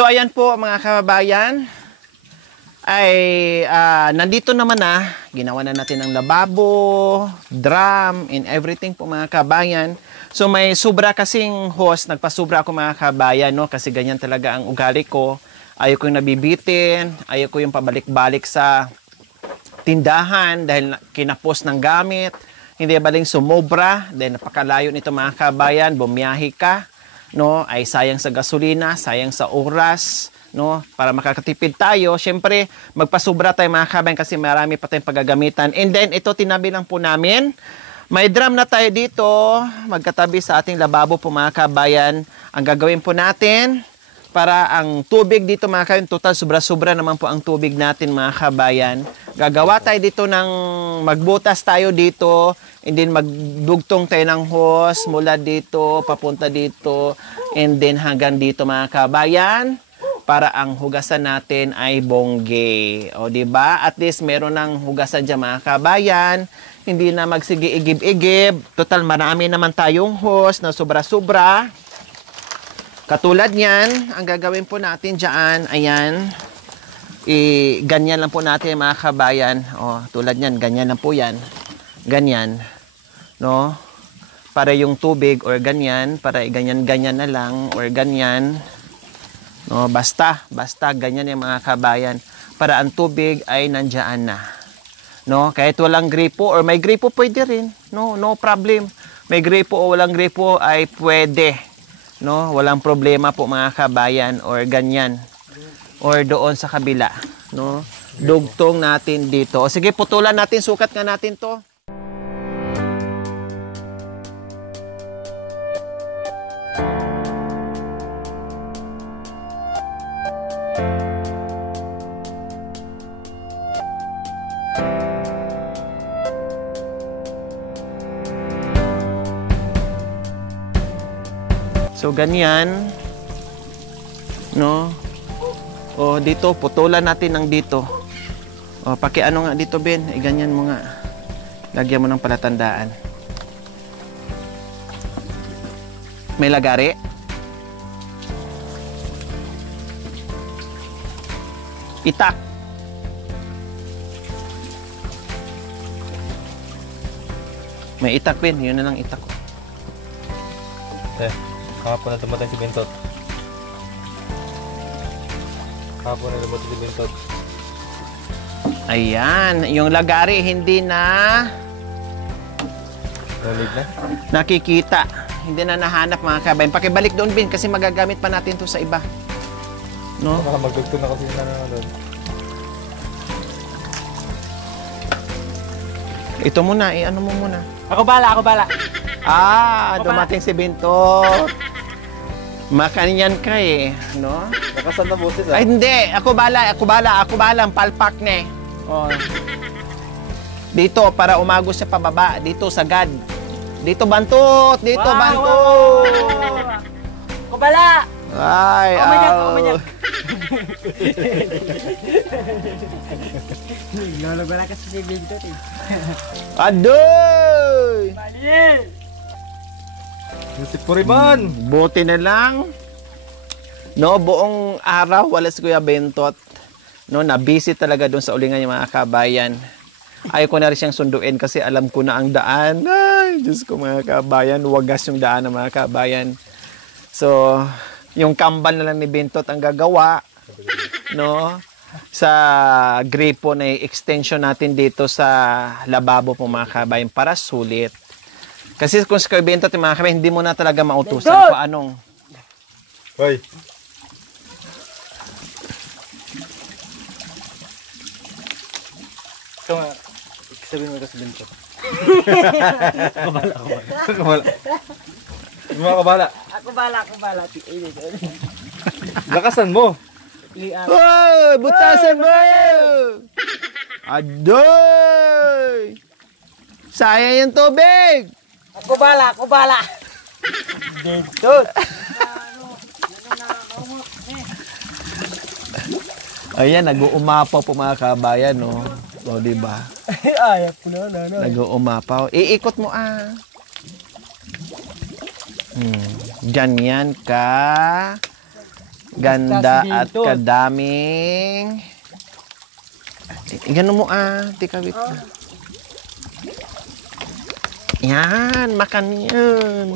So ayan po mga kababayan, ay nandito naman na, ginawa na natin ang lababo, drum, and everything po mga kabayan. So may sobra kasing hose, nagpasubra ako mga kabayan, no? Kasi ganyan talaga ang ugali ko. Ayaw ko yung nabibitin, ayaw ko yung pabalik-balik sa tindahan dahil kinapos ng gamit. Hindi baling sumobra, dahil napakalayo nito mga kabayan, bumiyahe ka, no? Ay sayang sa gasolina, sayang sa oras, no? Para makakatipid tayo, syempre magpasubra tayo mga kabayan kasi marami pa tayong paggagamitan. And then ito tinabi lang po namin. May drum na tayo dito, magkatabi sa ating lababo po mga kabayan. Ang gagawin po natin, para ang tubig dito mga kabayan, total sobra-sobra naman po ang tubig natin mga kabayan. Gagawa tayo dito ng, magbutas tayo dito, and then magdugtong tayo ng hose mula dito, papunta dito, and then hanggang dito mga kabayan, para ang hugasan natin ay bongge. O diba? At least meron ng hugasan dyan mga kabayan. Hindi na magsige igib-igib. Total marami naman tayong hose na sobra-sobra. Katulad niyan, ang gagawin po natin dyan, ayan. Ganyan lang po natin mga kabayan. O, tulad niyan, ganyan lang po yan. Ganyan. No? Para yung tubig or ganyan, para ganyan-ganyan na lang or ganyan. No, basta ganyan yung mga kabayan para ang tubig ay nandiyan na. No, kahit walang gripo or may gripo pwede rin. No problem. May gripo o walang gripo ay pwede. No, walang problema po mga kabayan or ganyan. Or doon sa kabila, no? Dugtong natin dito. O sige, putulan natin, sukat nga natin 'to. So ganyan, no? O dito putulan natin ng dito. O pakiano nga dito Ben, ganyan mo nga. Lagyan mo ng palatandaan. May lagari. Itak. May itak Ben, yun na lang itak ko. Kahapon na dumating si Bintot. Kahapon na dumating si Bintot. Ayan, yung lagari hindi na nakikita. Hindi na nahanap mga kabayan. Pakibalik doon Bin kasi magagamit pa natin to sa iba. No? Baka magdugtong na kasi na doon. Ito muna, ano mo muna. Ako bala. Dumating si Bintot. Makanyan ka eh, no? Nakasan na boses Ay hindi, ako bala, ang palpak ne. Oh. Dito para umagos siya pababa, dito sagad. Dito bantot, bantot. Ako bala. Ay, umanyak. Lolo bala kasi si Bintot eh. Adoy! Bali! Si Puriman! Buti na lang. No, buong araw wala si Kuya Bintot. No, na-busy talaga doon sa ulingan yung mga kabayan. Ayaw ko na rin siyang sunduin kasi alam ko na ang daan. Ay, Diyos ko mga kabayan, wagas yung daan ng mga kabayan. So, yung kambal na lang ni Bintot ang gagawa, no? Sa gripo na extension natin dito sa lababo po mga kabayan para sulit. Kasi kung sa Kuya Bintot yung mga kabayan, hindi mo na talaga mautusan Bintot! paanong. Hoy! Ito nga, sabihin mo ito si Bintot. Ako bala. Lakasan mo! Hoy! Butasan mo! Adoy! Sayang yung tubig! Ako bala. Bintot! Ayan, nag-uumapaw po mga kabayan, no? O, diba? Ayaw ko na. Nag-uumapaw. Iikot mo, Ganyan ka Ganda Basta at si Bintot. kadaming. Gano mo tika wait. Yan, makan yan.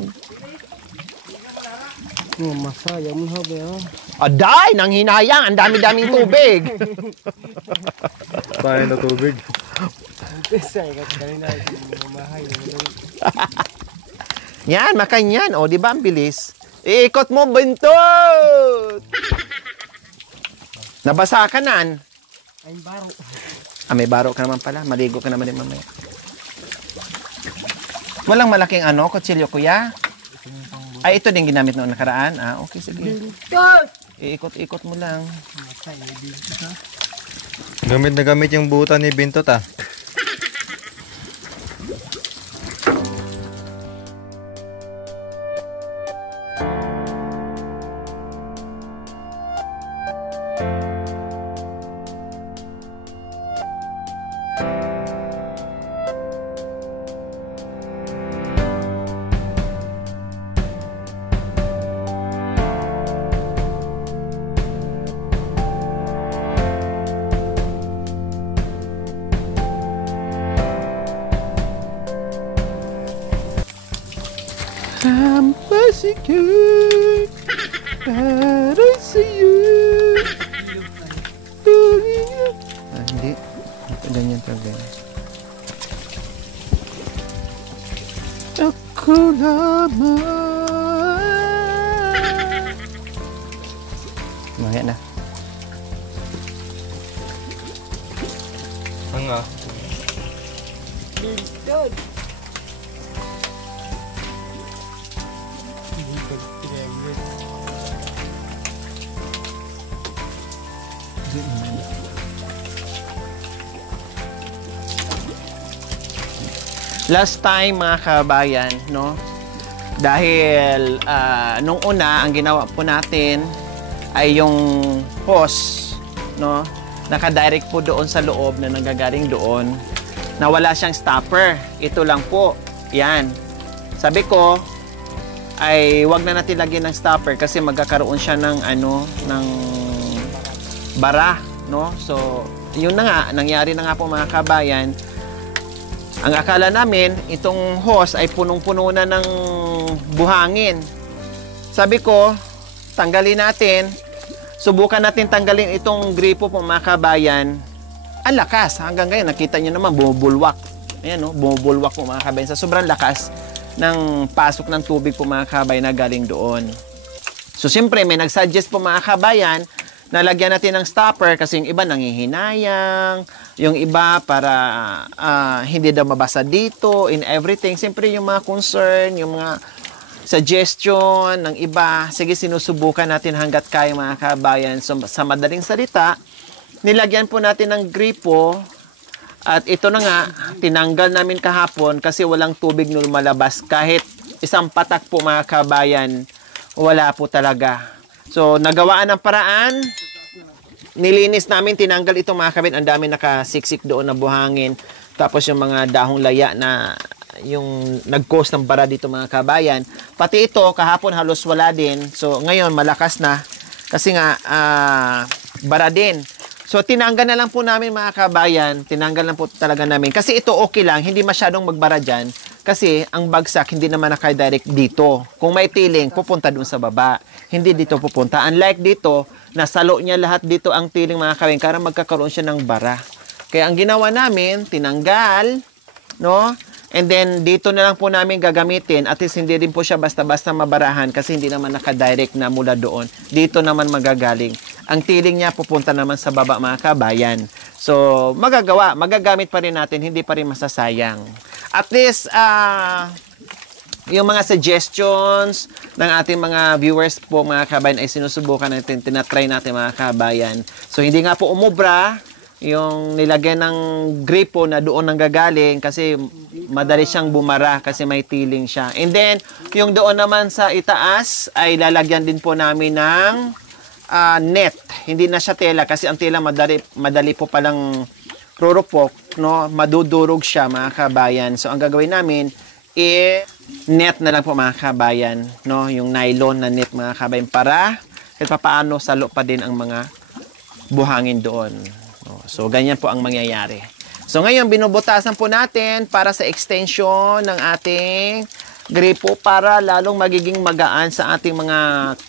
Masaya mo habi ha. Aday, nang hinayang, ang dami-daming tubig. Tayo na tubig. Pisay ka kanina mamahay. Yan, makan yan. O, di ba ang bilis? Iikot mo, Bintot! Nabasa ka nan. Ay baro. May baro ka naman pala. Maligo ka naman din mamaya. Walang malaking kutsilyo, kuya? Ay, ito din ginamit noong nakaraan. Okay, sige. Bintot! Iikot-ikot mo lang. Masaya Bintot ha. Gamit na gamit yung buta ni Bintot ah. I'm bicycle para sa'yo. Hindi. Ito ganyan talaga. Ako lamang. Maya na. Ang Bintot! Last time mga kabayan, no? Dahil nung una ang ginawa po natin ay yung hose, no? Naka-direct po doon sa loob na nanggagaling doon na wala siyang stopper. Ito lang po. Yan. Sabi ko ay wag na natin lagyan ng stopper kasi magkakaroon siya ng ng bara, no? So, yun na nga, nangyari na nga po mga kabayan. Ang akala namin, itong hose ay punong-puno na ng buhangin. Sabi ko, tanggalin natin. Subukan natin tanggalin itong gripo po mga kabayan. Ang lakas. Hanggang ngayon, nakita nyo naman, bumubulwak. Ayan, no? Bumubulwak po mga kabayan. Sa sobrang lakas ng pasok ng tubig po mga kabayan na galing doon. So, siyempre, may nagsuggest po mga kabayan na lagyan natin ng stopper kasi yung iba nanghihinayang, yung iba para hindi daw mabasa dito, in everything. Siyempre, yung mga concern, yung mga suggestion ng iba, sige, sinusubukan natin hanggat kaya mga kabayan. So, sa madaling salita, nilagyan po natin ng gripo at ito na nga, tinanggal namin kahapon kasi walang tubig na lumalabas. Kahit isang patak po mga kabayan, wala po talaga. So, nagawaan ng paraan, nilinis namin, tinanggal ito mga kabit. Ang dami nakasiksik doon na buhangin. Tapos yung mga dahong laya na yung nag-cause ng bara dito mga kabayan. Pati ito, kahapon halos wala din. So, ngayon malakas na. Kasi nga, bara din. So, tinanggal na lang po namin mga kabayan. Tinanggal lang po talaga namin. Kasi ito okay lang, hindi masyadong magbara dyan. Kasi ang bagsak hindi naman naka-direct dito. Kung may tiling, pupunta dun sa baba. Hindi dito pupunta. Unlike dito, nasalo niya lahat dito ang tiling mga kabayan. Kaya magkakaroon siya ng bara. Kaya ang ginawa namin, tinanggal, no? And then, dito na lang po namin gagamitin. At least, hindi rin po siya basta-basta mabarahan kasi hindi naman naka-direct na mula doon. Dito naman magagaling. Ang tiling niya pupunta naman sa baba mga kabayan. So, magagamit pa rin natin, hindi pa rin masasayang. At least, yung mga suggestions ng ating mga viewers po mga kabayan ay sinusubukan natin, tinatry natin mga kabayan. So, hindi nga po umubra yung nilagyan ng gripo na doon nanggagaling kasi madali siyang bumara kasi may tiling siya. And then, yung doon naman sa itaas ay lalagyan din po namin ng net. Hindi na siya tela kasi ang tela madali po palang rurupok, no? Madudurog siya mga kabayan. So, ang gagawin namin net na lang po mga kabayan, no? Yung nylon na net mga kabayan para Kahit papaano, salo pa din ang mga buhangin doon. So, ganyan po ang mangyayari. So, ngayon, binubutasan po natin para sa extension ng ating gripo para lalong magiging magaan sa ating mga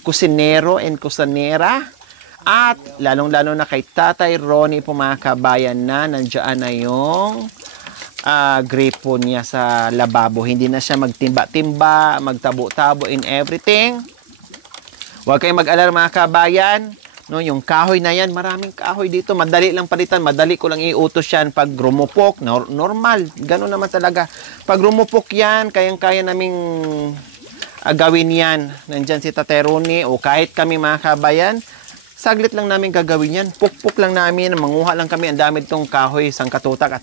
kusinero and kusinera. At lalong-lalo na kay Tatay Ronnie po mga kabayan na nandiyan na yung gripo niya sa lababo. Hindi na siya magtimba-timba, magtabo-tabo in everything. Huwag kayong mag-alala mga kabayan. No, yung kahoy na yan, maraming kahoy dito. Madali lang palitan. Madali ko lang iutos yan pag rumupok. Normal. Ganun naman talaga. Pag rumupok yan, kayang-kaya naming gawin yan. Nandyan si Tatay Ronnie o kahit kami mga kabayan. Saglit lang namin gagawin yan. Pukpuk lang namin. Manguha lang kami. Ang dami itong kahoy, sangkatutak. At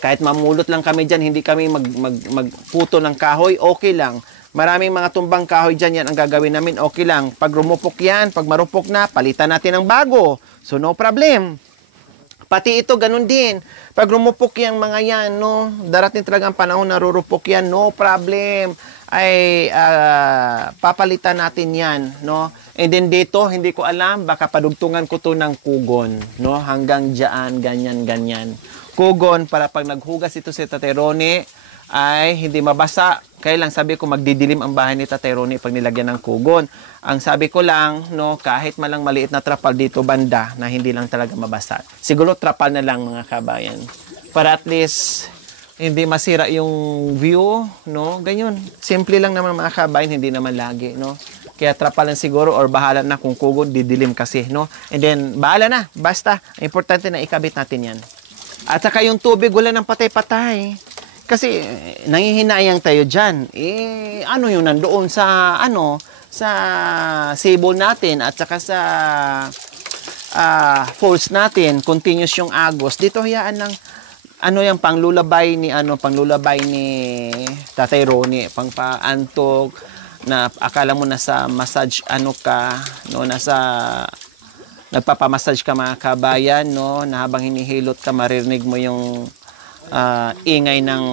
kahit mamulot lang kami dyan, hindi kami magputo ng kahoy, okay lang. Maraming mga tumbang kahoy dyan, yan ang gagawin namin, okay lang. Pag rumupok yan, pag marupok na, palitan natin ng bago. So, no problem. Pati ito, ganun din. Pag rumupok yan, mga yan, no, darating talagang panahon na rurupok yan, no problem. Ay, papalitan natin yan, no. And then dito, hindi ko alam, baka padugtungan ko to ng kugon, no, hanggang dyan, ganyan. Kugon, para pag naghugas ito si Tatay Ronnie, ay hindi mabasa. Kaya lang sabi ko magdidilim ang bahay ni Tatay Ronnie pag nilagyan ng kugon. Ang sabi ko lang, no, kahit malang maliit na trapal dito banda na hindi lang talaga mabasa. Siguro trapal na lang mga kabayan. Para at least hindi masira yung view, no? Ganyan. Simple lang naman mga kabayan, hindi naman lagi, no? Kaya trapal lang siguro or bahala na kung kugon, didilim kasi, no? And then bahala na, basta. Importante na ikabit natin yan. At saka yung tubig, wala ng patay-patay. Kasi nangihinayang tayo dyan. Ano yung nandoon sa, sa sable natin at saka sa falls natin, continuous yung agos. Dito hayaan ng, yung panglulabay ni Tatay Ronnie, pangpaantok, na akala mo nasa massage, nagpapamassage ka mga kabayan, no, na habang hinihilot ka, maririnig mo yung ingay ng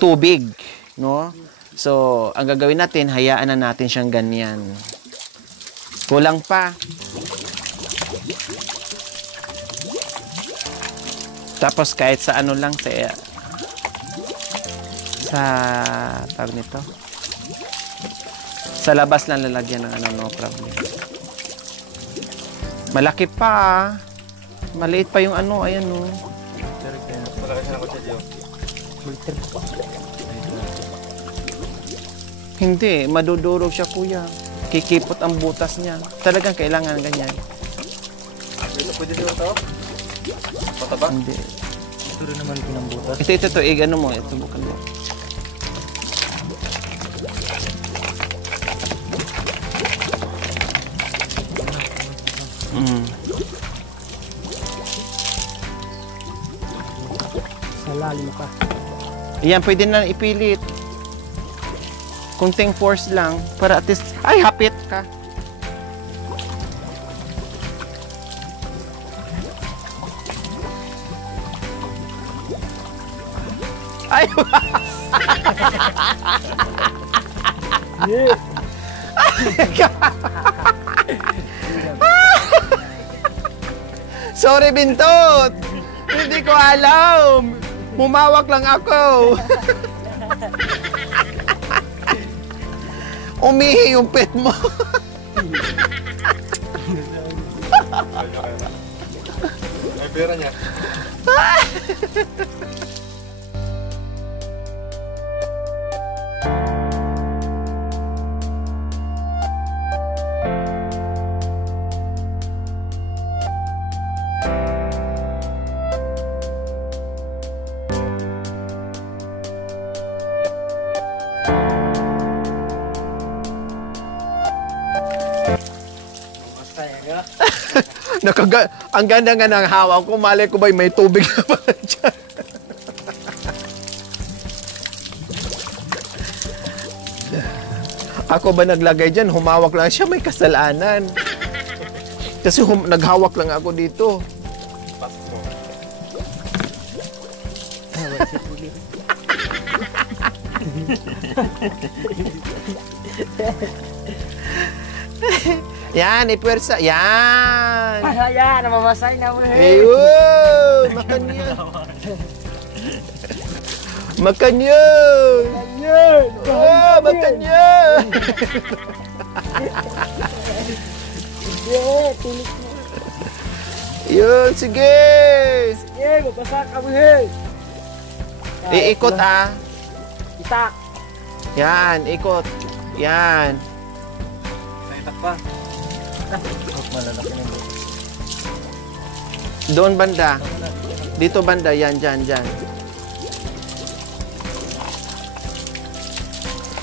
tubig, no? So, ang gagawin natin, hayaan na natin siyang ganyan. Kulang pa. Tapos kahit sa lang, sa tawag nito, sa labas lang lalagyan ng no problem. Malaki pa. Maliit pa yung ayan, no. Hindi, madudurog siya kuya. Kikipot ang butas niya. Talagang kailangan ganyan. Pwede din ito? Pataba? Hindi. Ito rin naman ng butas. Ito, ano mo, ito bukan mo. Sa lalim pa. Ayan, pwede na ipilit. Kunting force lang para at least, ay, hapit ka. Ay! Yeah. Sorry, Bintot! Hindi ko alam! Humawak lang ako! Umihi yung pet mo! Ay, pera niya. Ang ganda nga ng hawak ko, malay ko ba may tubig na pala dyan. Ako ba naglagay dyan, humawak lang siya, may kasalanan. Kasi naghawak lang ako dito. Yan, ipwersa. Yan. Ayan, namamasay na mo. Ayun! Makan yan! Makan yan! Ayan! Ah, makan yan! Sige, tulik mo. Yun, sige! Sige, mapasak ka mo, he. Iikot ah. Itak. Yan, ikot. Yan. Naitak pa. Malalaki na mo. Doon banda. Dito banda. Yan, dyan, dyan.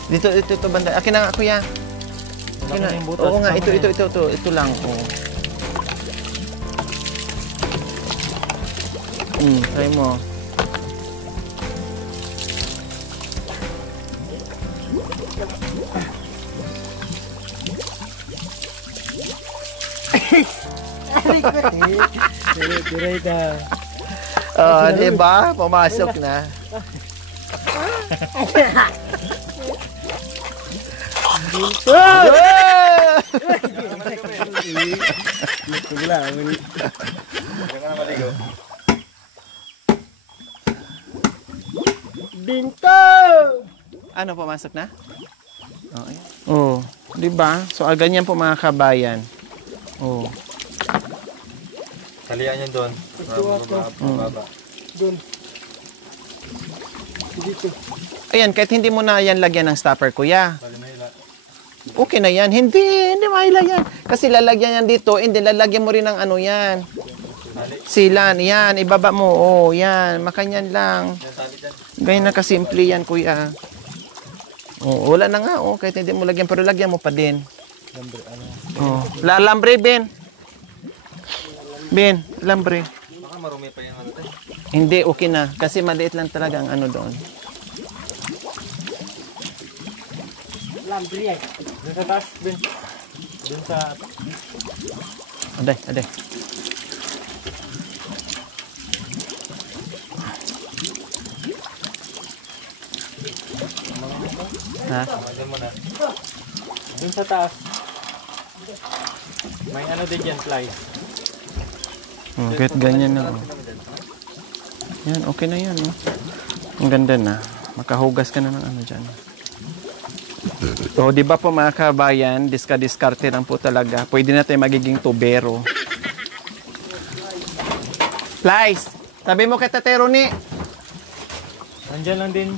Dito, ito banda. Akin na nga, kuya. Akin na. Malaki yung butas. Oo nga, Tama na ito lang. Oo. Try mo. Diray ka. Di ba? Pumasok na. Wala, mali. Diyan ka na maligo. Binto! Ano, pumasok na? Oo. Di ba? So, ganyan po mga kabayan. Oo. Talian yan doon. Baba. Doon. Dito. Ayan, kahit hindi mo na yan lagyan ng stopper, kuya. Tali na hila. Okay na yan. Hindi mahila yan. Kasi lalagyan yan dito, hindi lalagyan mo rin ng ano yan. Tali. Silan, yan, ibaba mo. Oh, yan, makanyan lang. Yan, tali dyan. Ganyan na kasimple yan, kuya. Oh, wala na nga, oh, kahit hindi mo lagyan, pero lagyan mo pa din. Lambre, ano? Oh, lambre, Ben. Ben, lambre. Baka marumi pa yan natin. Hindi, okay na. Kasi maliit lang talaga ang ano doon. Lambre yan. Doon sa taas, Ben. Doon sa... Aday. Ha? Tamagan mo na. Doon sa taas. May ano din dyan, fly. Kahit ganyan na. Oh. Yan, okay na yan. Oh. Ang ganda na. Makahugas ka na ng ano dyan. So, di ba po mga kabayan, diskarte lang po talaga. Pwede na tayo magiging tubero. Flies! Sabi mo kay Tate Ronnie. Nandyan lang din.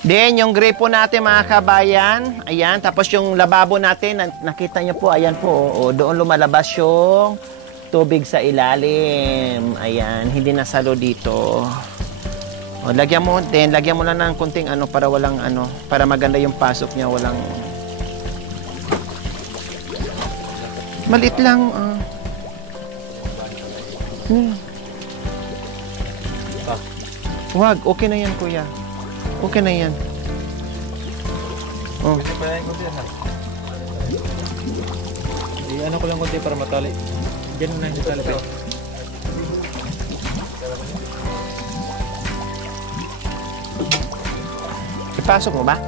Then, yung gripo natin mga kabayan, ayan, tapos yung lababo natin, nakita nyo po, ayan po, doon lumalabas yung tubig sa ilalim. Ayan, hindi nasalo dito. O, lagyan mo lang ng kunting ano, para walang ano, para maganda yung pasok niya, walang... Maliit lang. Wag, okay na yan, kuya. Okay na yan. Oh. Pwede pa yan kunti ha. Ano ko lang konti para matali. Diyan na hindi tali. Ipasok mo ba?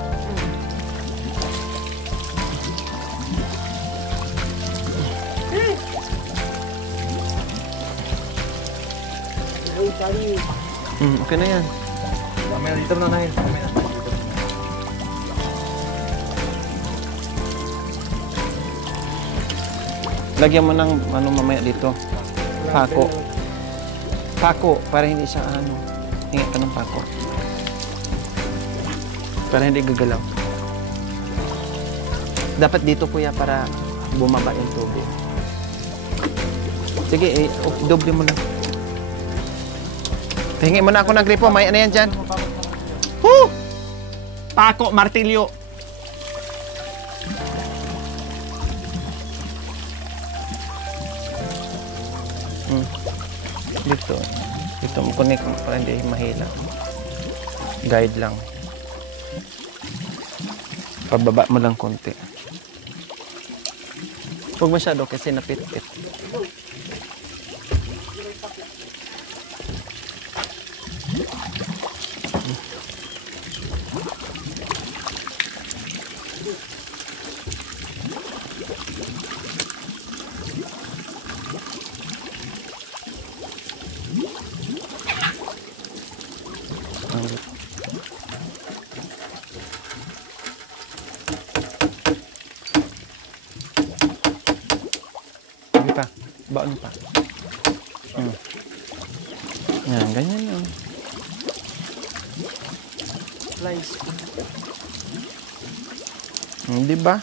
Okay na yan. Mamaya dito na nahin. Lagyan mo ng ano mamaya dito. Pako. Pako para hindi siya ano. Hingi ka ng pako. Para hindi gagalaw. Dapat dito kuya para bumaba yung tubig. Sige, doble mo lang. Hingi mo na ako ng gripo. May ano yan dyan? Woo! Pako, martilyo. Dito mo connect para hindi mahila. Guide lang. Pababa mo lang konti. Huwag masyado kasi napit-pit. Baon pa. Yan, ganyan lang. Di ba?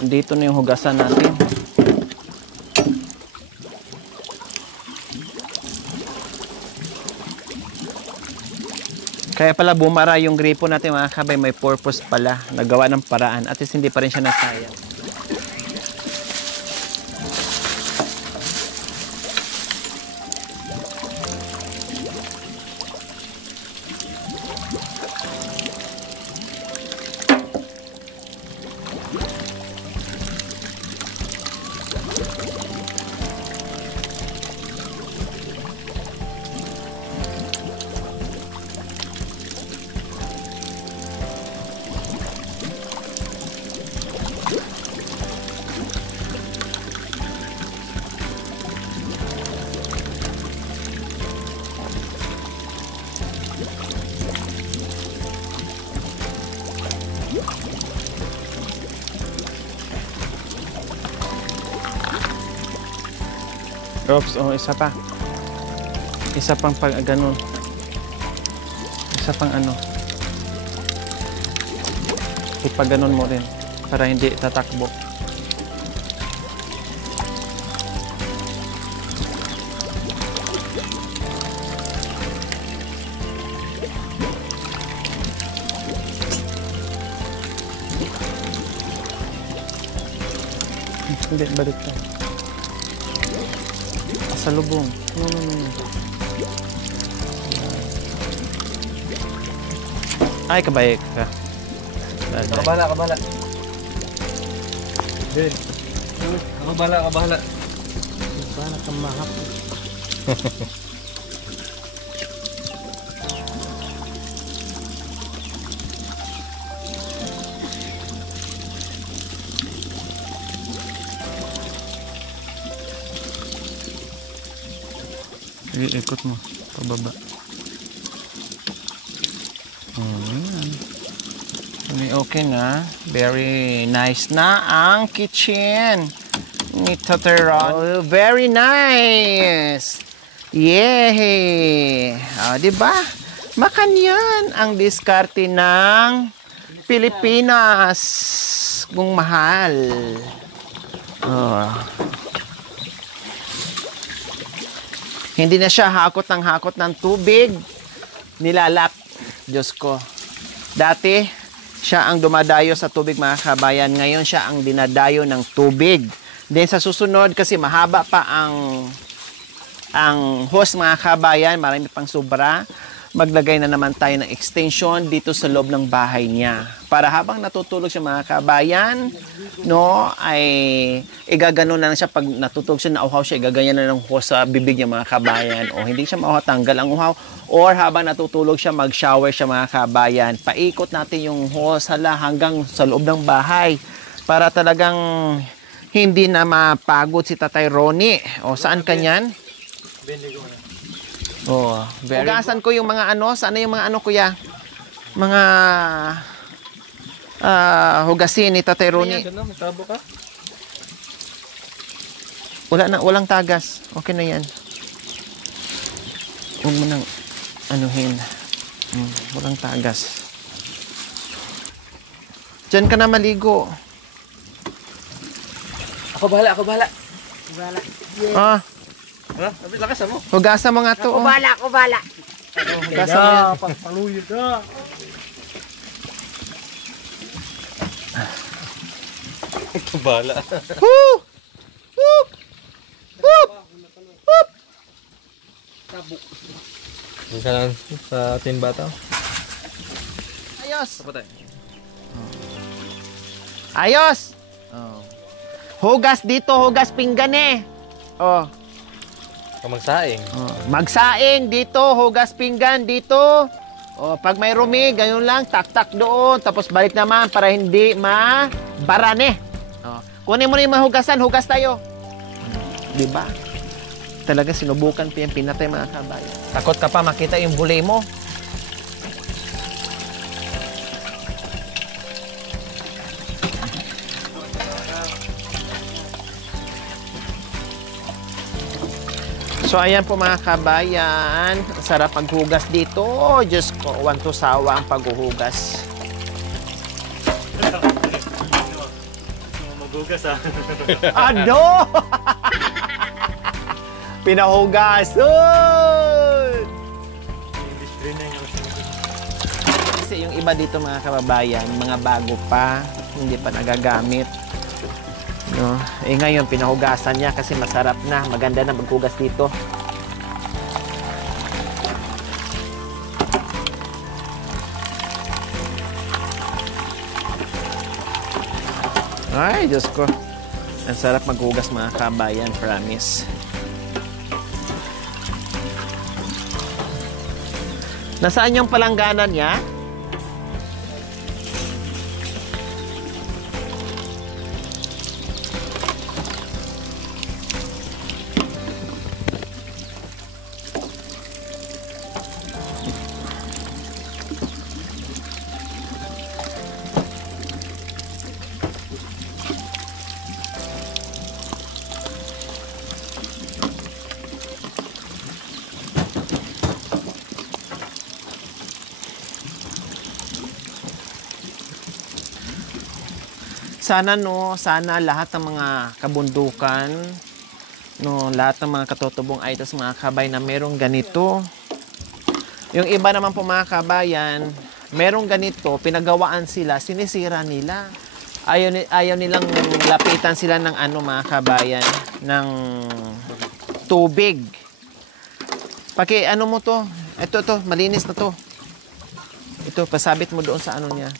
Dito na yung hugasan natin. Kaya pala bumara yung gripo natin mga kabay, may purpose pala. Nagawa ng paraan. At least hindi pa rin siya nasayang. Oops, oh, isa pa. Isa pang pag ganun. Isa pang ano. Ipaganon mo rin para hindi tatakbo. Hindi, balik tayo. Sa lubong. No. Ay, kabayik ka. Kabala. Eh. Kabala. Bahala kang mahap. Ikot mo. Pababa. Okay na. Very nice na ang kitchen ni Tateron. Oh, very nice. Yay! Diba? Makanyan ang diskarte ng Pilipinas. Kung mahal. Hindi na siya hakot ng tubig. Nilalak. Diyos ko. Dati, siya ang dumadayo sa tubig mga kabayan. Ngayon, siya ang dinadayo ng tubig. Then sa susunod, kasi mahaba pa ang hose mga kabayan. Marami pang sobra. Maglagay na naman tayo ng extension dito sa loob ng bahay niya. Para habang natutulog siya mga kabayan, no, ay igagano na lang siya pag natutulog siya, nauhaw siya, igaganyan na ng hose sa bibig niya mga kabayan. O hindi siya mauhaw, tanggal ang uhaw. Or habang natutulog siya, mag-shower siya mga kabayan. Paikot natin yung hose hanggang sa loob ng bahay. Para talagang hindi na mapagod si Tatay Ronnie. O saan kanyan? Oh, hugasan ko yung mga ano, sana yung mga ano kuya? Mga hugasin ni Tatay Ronnie. Walang tagas. Okay na yan. Huwag mo nang anuhin. Walang tagas. Diyan ka na maligo. Ako bahala. Ah. Ha? Sabi lakas mo. Hugasan mo nga to. Ako bala. Hugasan mo yan. Pagpaluyod ka. Kabala. Woo! Whoop! Whoop! Whoop! Isa lang sa timba to. Ayos! Apa tayo? Ayos! Hugas dito, hugas pinggan eh. Oh. Kamagsaing. Magsaing dito, hugas pinggan dito. O, pag may rumi, ganyan lang, tak-tak doon. Tapos balik naman para hindi mabarane. O, kunin mo na yung mahugasan, hugas tayo. Diba? Talaga sinubukan pa yung pinatay mga kabayan. Takot ka pa makita yung bulay mo. So ayan po mga kabayan, ang sarap maghugas dito. Oh, Diyos ko, wanto sawa ang paghuhugas. Magugas ah. Ano? Pinahugason! English green na yung Kasi yung iba dito mga kababayan, mga bago pa, hindi pa nagagamit. No? Eh ngayon, pinahugasan niya kasi masarap na, maganda na maghugas dito. Ay, Diyos ko. Ang sarap maghugas mga kabayan, promise. Nasaan yung palangganan niya? Sana lahat ng mga kabundukan, lahat ng mga katutubong items mga kabay na merong ganito. Yung iba naman po mga kabayan, merong ganito, pinagawaan sila, sinisira nila. Ayaw nilang lapitan sila ng mga kabayan, ng tubig. Mo to. Ito, malinis na to. Ito, pasabit mo doon sa niya.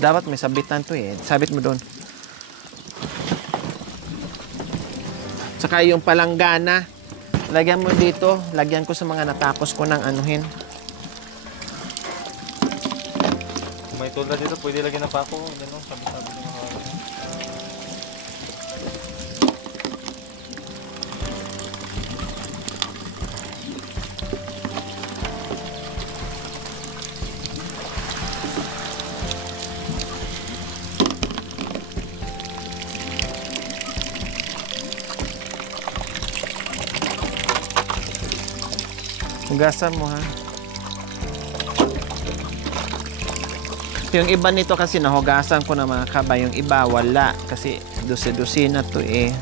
Dapat may sabitan to eh. Sabit mo doon. Saka yung palanggana, lagyan mo dito. Lagyan ko sa mga natapos ko ng anuhin. Kung may tulad dito, pwede lagyan ng pako. Ganun, sabi-sabi ng mga... Hugasan mo ha. Yung iba nito kasi nahugasan ko na mga kabay. Yung iba wala. Kasi dusi-dusi na to eh.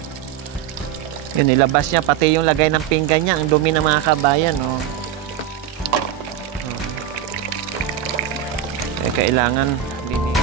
Yun, nilabas niya. Pati yung lagay ng pinggan niya. Ang dumi ng mga kabayan. Oh. Eh, kailangan linis.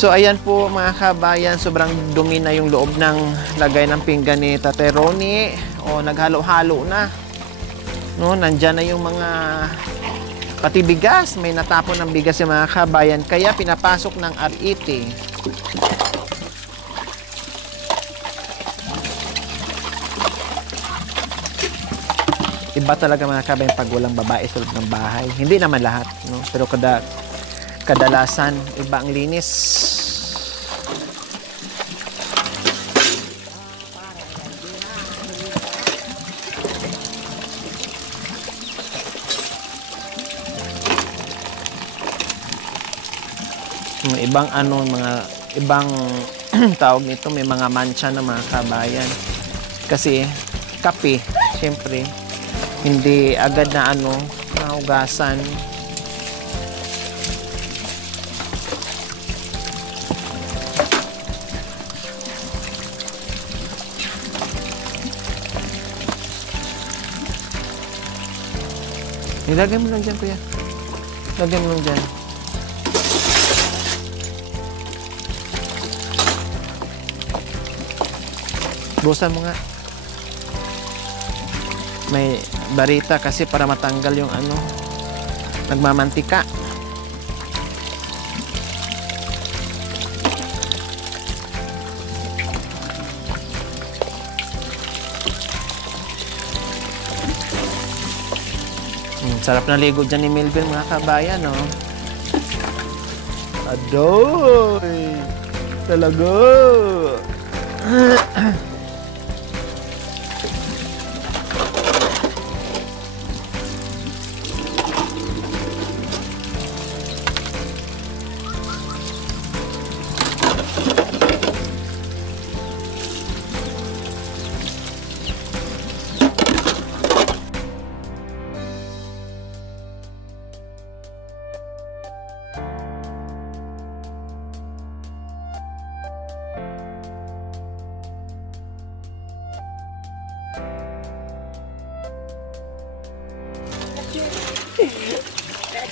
So ayan po mga kabayan, sobrang dumi na yung loob ng lagay ng pinggan ni Tatay Ronnie. O naghalo-halo na. No, nandyan na yung mga pati bigas, may natapon ng bigas yung mga kabayan, kaya pinapasok ng RET. Iba talaga mga kabayan pag walang babae sa loob ng bahay. Hindi naman lahat, no? Pero kadalasan iba ang linis. Ibang mga ibang tawag nito, may mga mancha na mga kabayan. Kasi kape, syempre hindi agad na mahugasan. Ilagay mo lang dyan, kuya. Lagay mo lang dyan. Busan mo nga. May barita kasi para matanggal yung nagmamantika. Sarap na ligo dyan ni Melvin mga kabayan, no? Adoy! Talaga!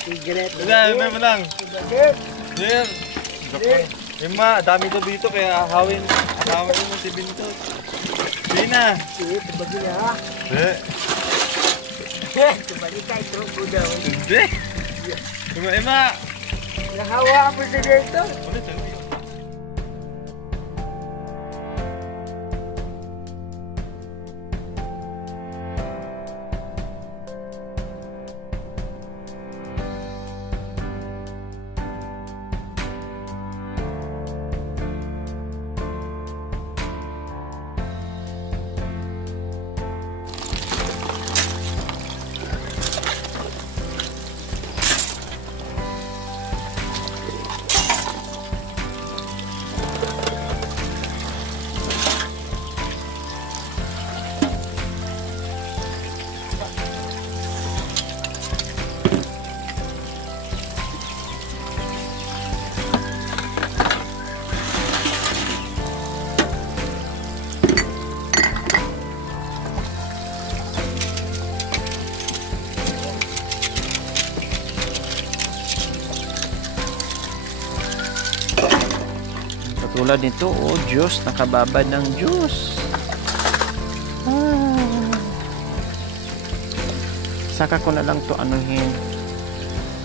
May mo lang. Yan. Ima, dami to dito kaya ahawin mo si Bintot. Bina. Hindi. Ima. Nahawa mo sa dito. Tulad nito, oh, juice, nakababad ng juice. Saka ko na lang to anuhin.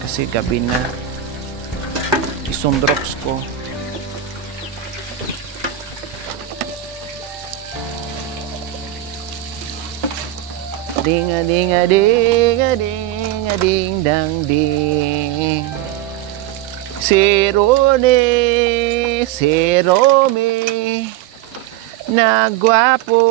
Kasi gabi na. Isundrox ko. Ding a ding a ding a ding a ding dang ding. Si Rone, si Romy, na gwapo.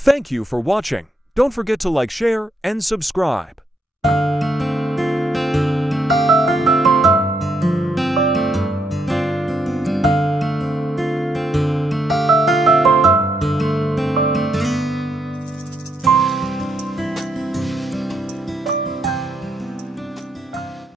Thank you for watching. Don't forget to like, share, and subscribe.